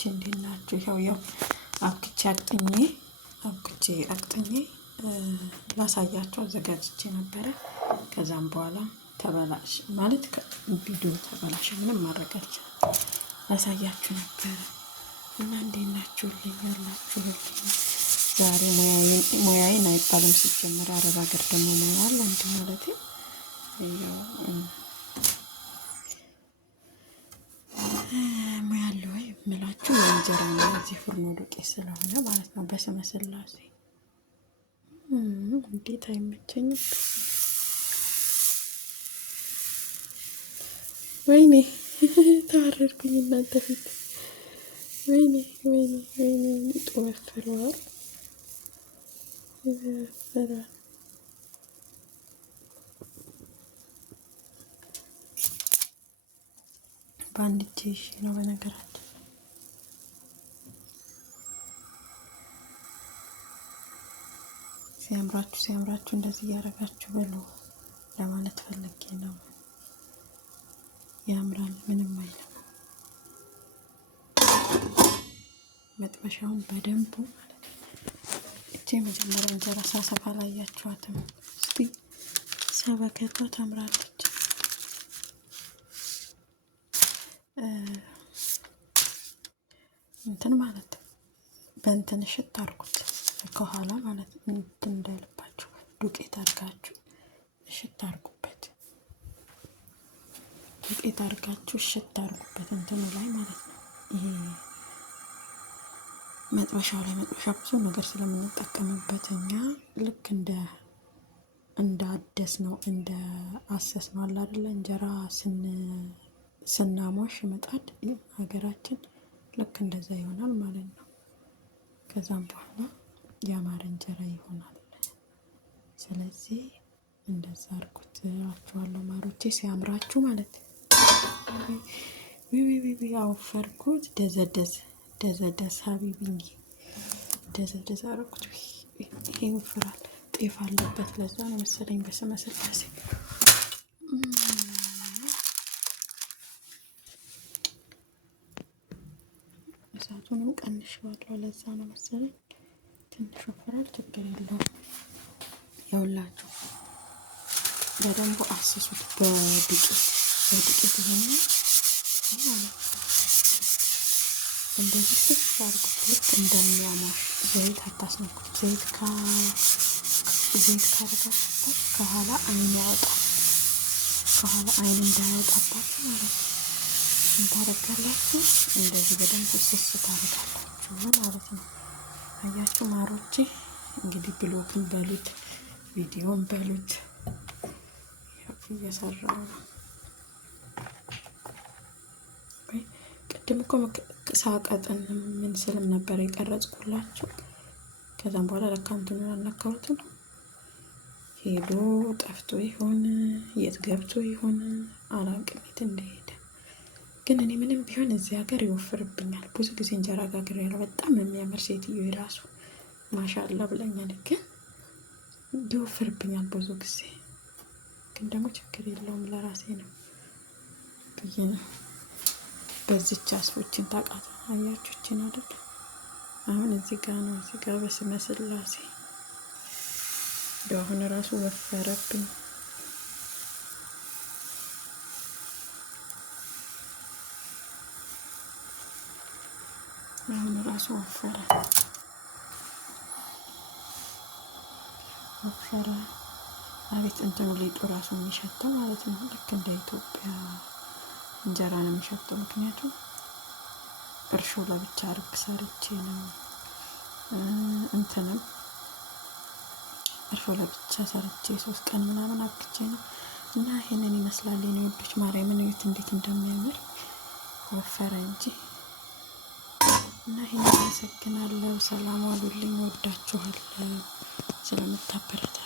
ማሮቼ እንዴት ናችሁ? ያው አብክቼ አቅጥኜ ላሳያችሁ አዘጋጅቼ ነበረ። ከዛም በኋላ ተበላሽ ማለት ቪዲዮ ተበላሽ፣ ምንም ማድረግ አልቻልኩም። ላሳያችሁ ነበረ እና እንዴት ናችሁልኝ? ያላችሁልኝ ዛሬ ሙያዬን አይባልም ሲጀምር አረብ ሀገር ደግሞ ሙያ አለ እንዴ ማለት ሙያ አለ ወይ ምላችሁ የእንጀራ ነው። እዚህ ፍርኖ ዱቄት ስለሆነ ማለት ነው። በስመ ስላሴ እንዴት አይመቸኝም። ወይኔ ተዋረድኩኝ እናንተ ፊት። ወይኔ ወፍረዋል። በአንድ እጄ ነው በነገራችን። ሲያምራችሁ እንደዚህ እያደረጋችሁ በሉ ለማለት ፈልጌ ነው። ያምራል፣ ምንም አይልም። መጥበሻውን በደንቡ ማለት ነው። እቺ መጀመሪያ እንጀራ ሳሰፋ ላያችኋትም። እስቲ ሰበከቷ ታምራለች። እንትን ማለት በእንትን እሽት አድርጉት ከኋላ ማለት እንትን እንዳይልባችሁ ዱቄት አድርጋችሁ እሽት አድርጉበት። ዱቄት አድርጋችሁ እሽት አድርጉበት እንትኑ ላይ ማለት ነው። ይሄ መጥበሻው ላይ ብዙ ነገር ስለምንጠቀምበት እኛ ልክ እንደ አደስ ነው እንደ አሰስ ነው አለ አይደለ? እንጀራ ስናሞሽ ምጣድ ሀገራችን ልክ እንደዛ ይሆናል ማለት ነው። ከዛም በኋላ ያማረ እንጀራ ይሆናል። ስለዚህ እንደዛ አድርጉት እላችኋለሁ ማሮቼ፣ ሲያምራችሁ ማለት አወፈርኩት። ደዘደዝ ሀቢብኝ ደዘደዝ አደረኩት። ይሄ ይወፍራል፣ ጤፍ አለበት። ለዛ ነው መሰለኝ በስመ ስላሴ እሳቱንም ቀንሼዋለሁ። ለዛ ነው መሰለኝ ትንሽ ወፍራል። ችግር የለውም። ያውላችሁ በደንቡ አስሱት በዱቄት ይሆን እንደዚህ ስስ አድርጉት። ልክ እንደሚያሞሽ ዘይት አታስነኩት። ዘይት ካረጋችሁበት ከኋላ አይን ያወጣል። ከኋላ አይን እንዳያወጣባችሁ ማለት ነው። እንታረጋላችሁ እንደዚህ በደንብ ስስ ታረጋላችሁ ማለት ነው። አያችሁ ማሮቼ፣ እንግዲህ ብሎክን በሉት ቪዲዮን በሉት እየሰራው ነው። ቅድም እኮ ሳቀጥን ምን ስልም ነበር የቀረጽኩላችሁ። ከዛም በኋላ ለካ እንትኑን አልነካሁትም። ሄዶ ጠፍቶ ይሆን የት ገብቶ ይሆን አላውቅም፣ የት እንደሄደ። ግን እኔ ምንም ቢሆን እዚህ ሀገር ይወፍርብኛል። ብዙ ጊዜ እንጀራ ጋግሬ ያለው በጣም የሚያምር ሴትዮ የራሱ ማሻአላ ብለኛል። ግን ይወፍርብኛል ብዙ ጊዜ። ግን ደግሞ ችግር የለውም ለራሴ ነው ብዬ ነው። በዚች አስፎችን ታውቃት አያችሁችን አይደል? አሁን እዚህ ጋር ነው፣ እዚህ ጋር በስመ ስላሴ አሁን ራሱ ወፈረብኝ። አሁን ራሱ ወፈረ። አቤት እንትኑ ሊጡ ራሱ የሚሸተው ማለት ነው። ልክ እንደ ኢትዮጵያ እንጀራ ነው የሚሸተው። ምክንያቱም እርሾ ለብቻ አርግ ሰርቼ ነው እንትንም እርሾ ለብቻ ሰርቼ 3 ቀን ምናምን አብክቼ ነው። እና ይሄንን ይመስላል የኔ ወዶች። ማርያምን እዩት እንዴት እንደሚያምር ወፈረ እንጂ። እና ይሄን አመሰግናለሁ። ሰላም ዋሉልኝ። ወዳችኋለሁ ስለምታበረታ